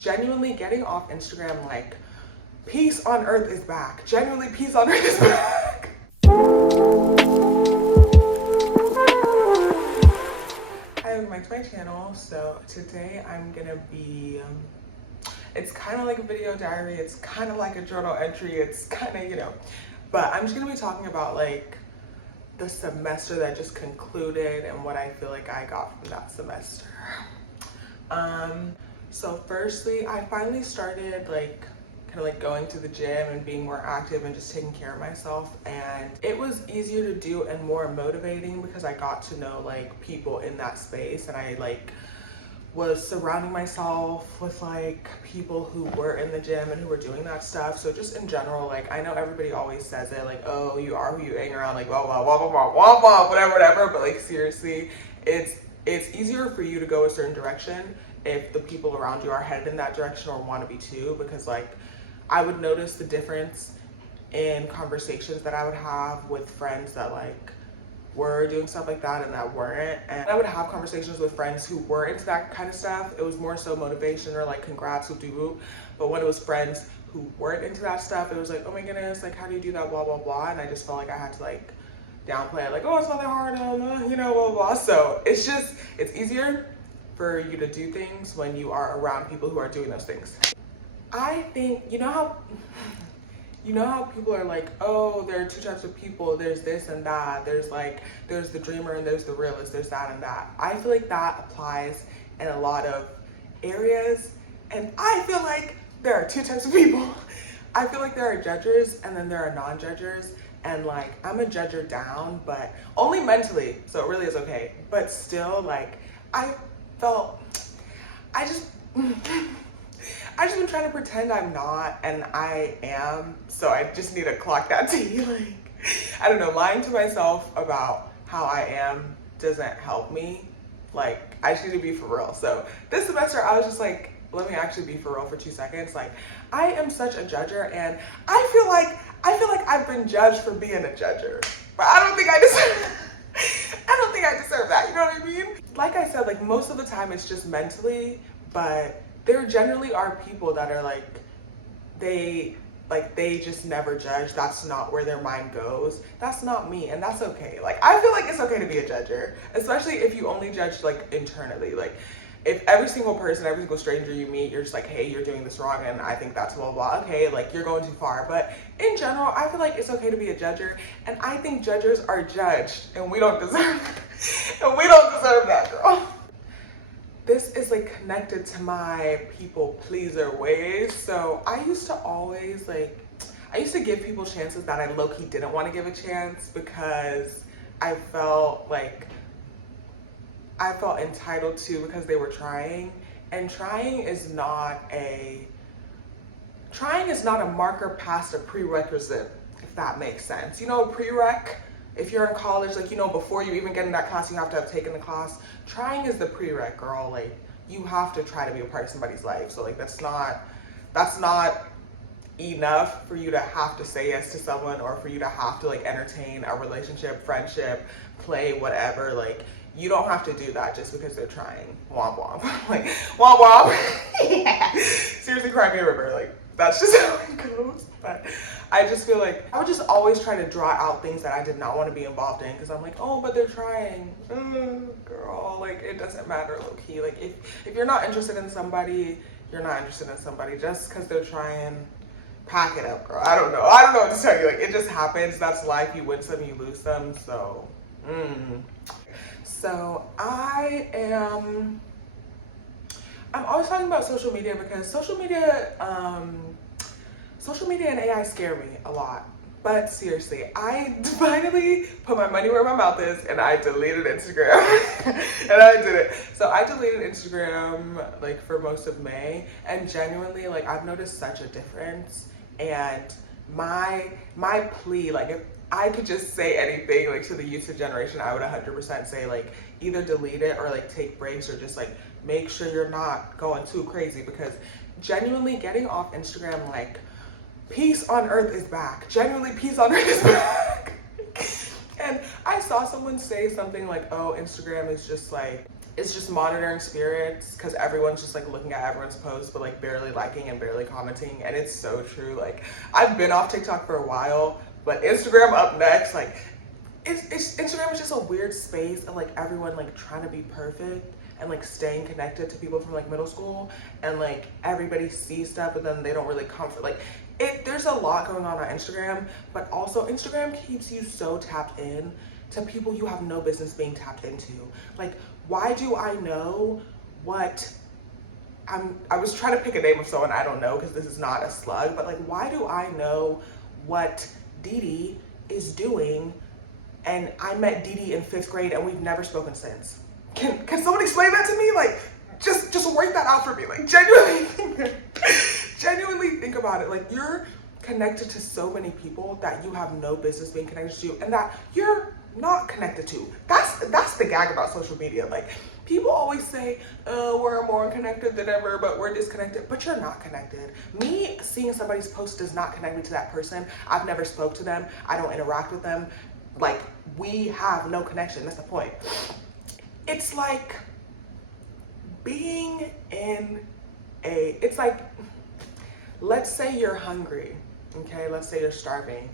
Genuinely getting off Instagram, like, peace on earth is back. Genuinely, peace on earth is back. Hi, welcome back to my channel. So today I'm gonna be, it's kind of like a video diary. It's kind of like a journal entry. It's kind of, but I'm just gonna be talking about like the semester that just concluded and what I feel like I got from that semester. So firstly, I finally started going to the gym and being more active and just taking care of myself, and it was easier to do and more motivating because I got to know like people in that space, and I was surrounding myself with like people who were in the gym and who were doing that stuff. So just in general, like, I know everybody always says it, like, oh, you are who you hang around, like blah blah blah blah blah blah blah, whatever, but like seriously, it's easier for you to go a certain direction if the people around you are headed in that direction or want to be too, because like I would notice the difference in conversations that I would have with friends that like were doing stuff like that and that weren't. And I would have conversations with friends who were into that kind of stuff. It was more so motivation or like congrats, whoop-de-whoop. But when it was friends who weren't into that stuff, it was like, oh my goodness, like how do you do that, blah blah blah. And I just felt like I had to like downplay it, like, oh, it's not that hard, blah blah blah. So it's easier for you to do things when you are around people who are doing those things. I think, you know how people are like, oh, there are two types of people, there's this and that, there's the dreamer and there's the realist, there's that and that. I feel like that applies in a lot of areas, and I feel like there are two types of people. I feel like there are judgers and then there are non-judgers, and like I'm a judger down, but only mentally, so it really is okay. But still, like, I just been trying to pretend I'm not, and I am, so I just need to clock that T. Like, I don't know, lying to myself about how I am doesn't help me. Like, I just need to be for real. So this semester I was just like, let me actually be for real for 2 seconds. Like, I am such a judger, and I feel like I've been judged for being a judger, but I don't think I deserve that, you know what I mean? Like I said, like most of the time it's just mentally, but there generally are people that are like, they just never judge. That's not where their mind goes. That's not me, and that's okay. Like, I feel like it's okay to be a judger, especially if you only judge like internally. Like, if every single person, every single stranger you meet, you're just like, hey, you're doing this wrong, and I think that's blah blah. Okay, like you're going too far. But in general, I feel like it's okay to be a judger, and I think judgers are judged, and we don't deserve that, girl. This is like connected to my people pleaser ways. So I used to give people chances that I low-key didn't want to give a chance, because I felt entitled to, because they were trying. And trying is not a marker past a prerequisite, if that makes sense. You know, prereq, if you're in college, like, before you even get in that class, you have to have taken the class. Trying is the prereq, girl. Like, you have to try to be a part of somebody's life. So like, that's not enough for you to have to say yes to someone, or for you to have to like entertain a relationship, friendship, play, whatever. Like, you don't have to do that just because they're trying. Womp womp. Like, womp womp. Yeah. Seriously, cry me a river. Like, that's just how it goes. But I just feel like I would just always try to draw out things that I did not want to be involved in, because I'm like, oh, but they're trying. Girl, like, it doesn't matter, low-key. Like, if you're not interested in somebody, you're not interested in somebody. Just because they're trying, pack it up, girl. I don't know what to tell you. Like, it just happens. That's life. You win some, you lose some. So So I'm always talking about social media, because social media and AI scare me a lot. But seriously, I finally put my money where my mouth is, and I deleted Instagram. And I did it. So I deleted Instagram like for most of May, and genuinely, like, I've noticed such a difference. And my plea, like, if I could just say anything like to the youth generation, I would 100% say like either delete it or like take breaks, or just like make sure you're not going too crazy, because genuinely getting off Instagram, like, peace on earth is back. Genuinely, peace on earth is back. And I saw someone say something like, oh, Instagram is just like it's just monitoring spirits because everyone's just like looking at everyone's posts but like barely liking and barely commenting, and it's so true. Like I've been off TikTok for a while, but Instagram up next. Like Instagram is just a weird space of like everyone like trying to be perfect and like staying connected to people from like middle school, and like everybody sees stuff but then they don't really comfort like there's a lot going on Instagram, but also Instagram keeps you so tapped in to people you have no business being tapped into. Like, why do I know what I was trying to pick a name of someone I don't know because this is not a slug, but like, why do I know what Dee is doing? And I met Dee in 5th grade and we've never spoken since. Can someone explain that to me? Like, just work that out for me. Like, genuinely think about it. Like, you're connected to so many people that you have no business being connected to and that you're not connected to. That's the gag about social media. Like, people always say, oh, we're more connected than ever, but we're disconnected. But you're not connected. Me seeing somebody's post does not connect me to that person. I've never spoke to them. I don't interact with them. Like, we have no connection. That's the point. It's like being in it's like, let's say you're hungry, okay? Let's say you're starving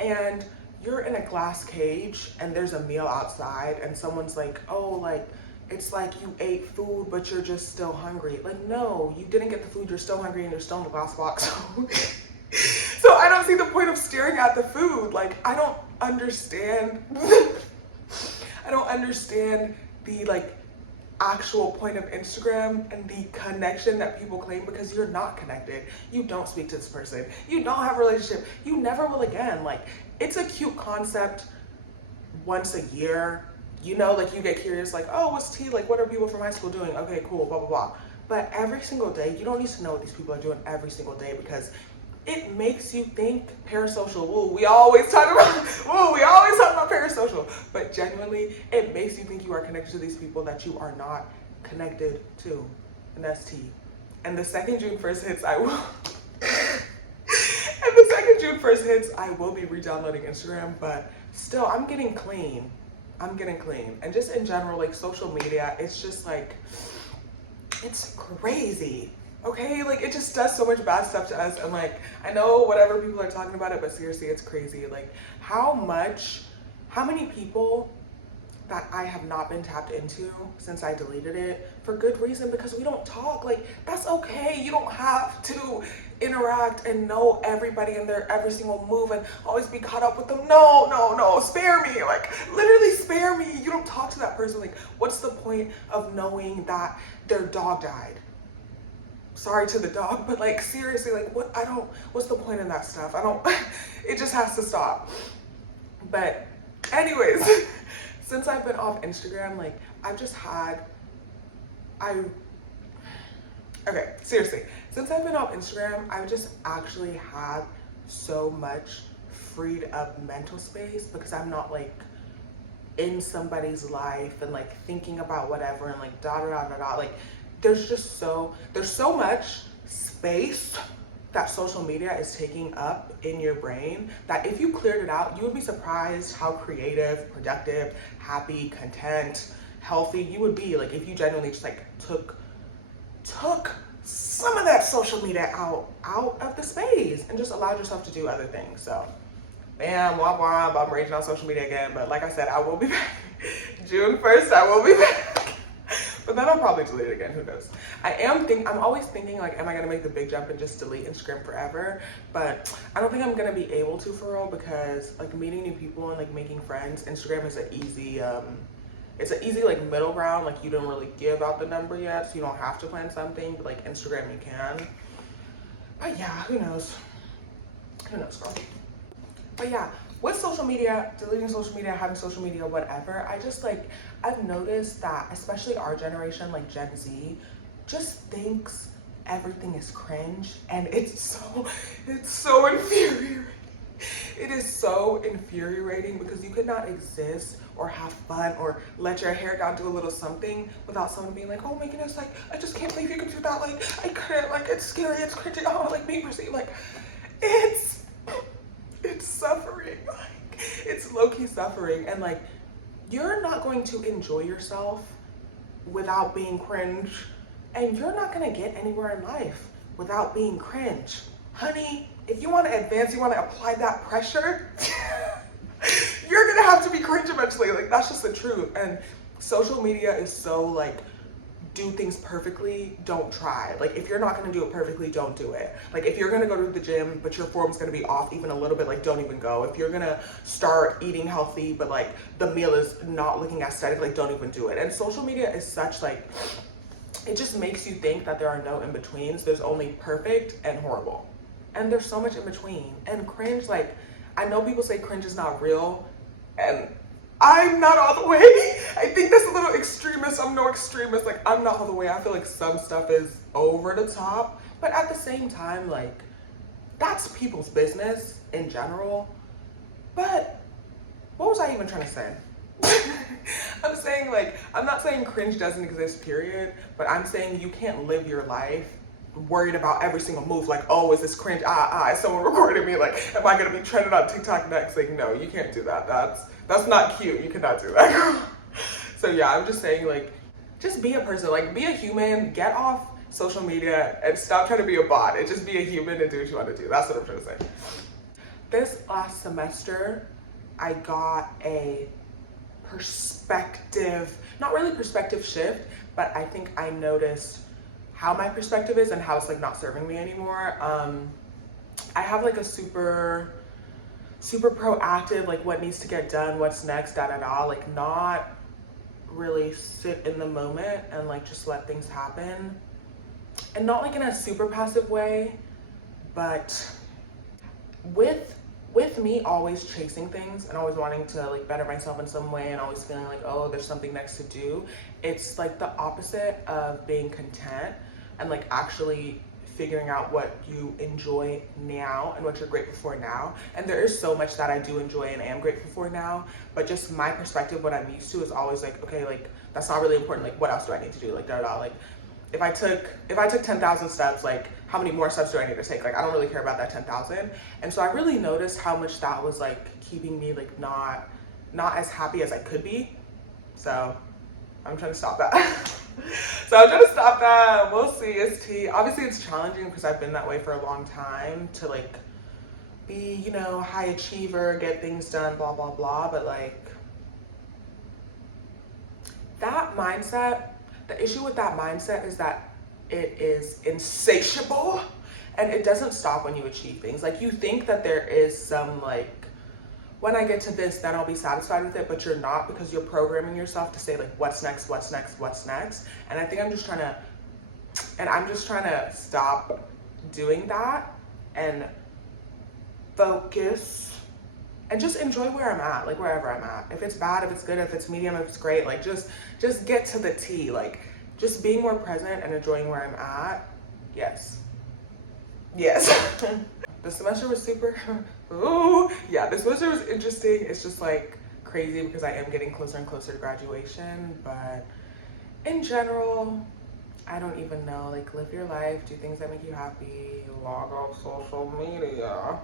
and you're in a glass cage and there's a meal outside and someone's like, oh, like, it's like you ate food, but you're just still hungry. Like, no, you didn't get the food, you're still hungry and you're still in the glass box. So I don't see the point of staring at the food. Like, I don't understand. I don't understand the like actual point of Instagram and the connection that people claim, because you're not connected. You don't speak to this person. You don't have a relationship. You never will again. Like, it's a cute concept once a year. You know, like, you get curious, like, oh, what's tea? Like, what are people from high school doing? Okay, cool, blah, blah, blah. But every single day, you don't need to know what these people are doing every single day, because it makes you think parasocial. Woo, we always talk about parasocial. But genuinely, it makes you think you are connected to these people that you are not connected to. And that's tea. And the second June 1st hits, I will be re-downloading Instagram, but still, I'm getting clean. And just in general, like, social media, it's just like, it's crazy. Okay, like, it just does so much bad stuff to us, and like, I know whatever people are talking about it, but seriously, it's crazy. Like, how many people that I have not been tapped into since I deleted it, for good reason, because we don't talk. Like, that's okay. You don't have to interact and know everybody and their every single move and always be caught up with them. No, spare me. Like, literally spare me. You don't talk to that person. Like, what's the point of knowing that their dog died? Sorry to the dog, but like, seriously, like, what's the point in that stuff? It just has to stop. But anyways, since I've been off Instagram, like, since I've been off Instagram, I've just actually had so much freed up mental space, because I'm not like in somebody's life and like thinking about whatever and like like, there's so much space that social media is taking up in your brain that if you cleared it out, you would be surprised how creative, productive, happy, content, healthy you would be. Like, if you genuinely just like took some of that social media out of the space and just allowed yourself to do other things. So, bam, womp womp, I'm raging on social media again, but like I said, I will be back. June 1st, I will be back. But then I'll probably delete it again, who knows? I'm always thinking, like, am I gonna make the big jump and just delete Instagram forever? But I don't think I'm gonna be able to, for real, because like meeting new people and like making friends, Instagram is an easy, it's an easy like middle ground. Like, you don't really give out the number yet, so you don't have to plan something, but like Instagram you can. But yeah, who knows? Who knows, girl? But yeah, with social media, deleting social media, having social media, whatever, I've noticed that especially our generation, like Gen Z, just thinks everything is cringe, and it's so infuriating. It is so infuriating, because you could not exist or have fun or let your hair down, do a little something without someone being like, oh my goodness, like, I just can't believe you could do that, like, I couldn't, like, it's scary, it's cringy, oh, like, being perceived, like, it's suffering, like, it's low-key suffering, and like, you're not going to enjoy yourself without being cringe, and you're not gonna get anywhere in life without being cringe. Honey, if you want to advance, you want to apply that pressure, you're gonna have to be cringe eventually. Like, that's just the truth. And social media is so like, do things perfectly, don't try. Like, if you're not gonna do it perfectly, don't do it. Like, if you're gonna go to the gym but your form's gonna be off even a little bit, like, don't even go. If you're gonna start eating healthy but like the meal is not looking aesthetic, like, don't even do it. And social media is such like, it just makes you think that there are no in-betweens. There's only perfect and horrible, and there's so much in between. And cringe, like, I know people say cringe is not real, and I'm not all the way. I think that's a little extremist. I'm no extremist. Like, I'm not all the way. I feel like some stuff is over the top, but at the same time, like, that's people's business in general. But what was I even trying to say? I'm saying, like, I'm not saying cringe doesn't exist, period, but I'm saying you can't live your life worried about every single move. Like, oh, is this cringe? Is someone recording me? Like, am I gonna be trending on TikTok next? Like, no, you can't do that. That's not cute. You cannot do that. So yeah, I'm just saying, like, just be a person, like, be a human, get off social media and stop trying to be a bot and just be a human and do what you want to do. That's what I'm trying to say. This last semester, I got a perspective, not really perspective shift, but I think I noticed how my perspective is and how it's like not serving me anymore. I have like a super proactive, like, what needs to get done, what's next, like, not really sit in the moment and like just let things happen, and not like in a super passive way, but with me always chasing things and always wanting to like better myself in some way and always feeling like, oh, there's something next to do, it's like the opposite of being content and like actually figuring out what you enjoy now and what you're grateful for now. And there is so much that I do enjoy and am grateful for now, but just my perspective, what I'm used to, is always like, okay, like, that's not really important. Like, what else do I need to do? Like, like, if I took 10,000 steps, like, how many more steps do I need to take? Like, I don't really care about that 10,000. And so I really noticed how much that was like keeping me like not as happy as I could be. So I'm trying to stop that. We'll see. It's tea. Obviously it's challenging because I've been that way for a long time, to like be, you know, high achiever, get things done, blah, blah, blah. But like, that mindset, the issue with that mindset is that it is insatiable and it doesn't stop when you achieve things. Like, you think that there is some like, when I get to this, then I'll be satisfied with it, but you're not, because you're programming yourself to say like, what's next, what's next, what's next. And I think I'm just trying to stop doing that and focus and just enjoy where I'm at, like, wherever I'm at. If it's bad, if it's good, if it's medium, if it's great, like, just get to the tea. Like, just being more present and enjoying where I'm at. Yes. The semester was super, the semester was interesting. It's just like crazy because I am getting closer and closer to graduation, but in general, I don't even know, like, live your life, do things that make you happy, log off social media.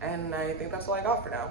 And I think that's all I got for now.